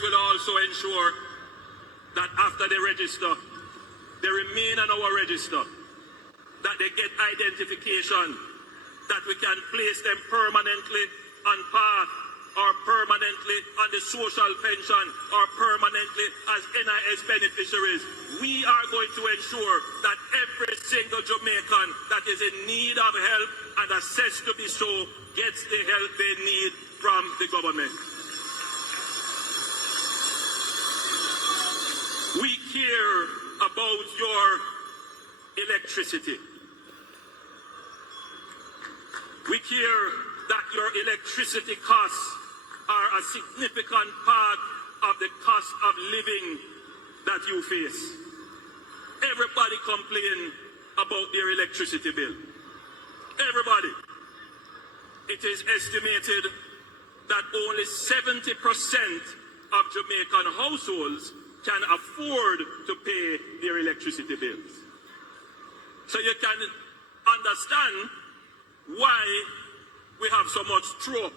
This will also ensure that after they register, they remain on our register, that they get identification, that we can place them permanently on path or permanently on the social pension or permanently as NIS beneficiaries. We are going to ensure that every single Jamaican that is in need of help and assessed to be so gets the help they need from the government. We care about your electricity. We care that your electricity costs are a significant part of the cost of living that you face. Everybody complain about their electricity bill. Everybody. It is estimated that only 70% of Jamaican households can afford to pay their electricity bills. So you can understand why we have so much throw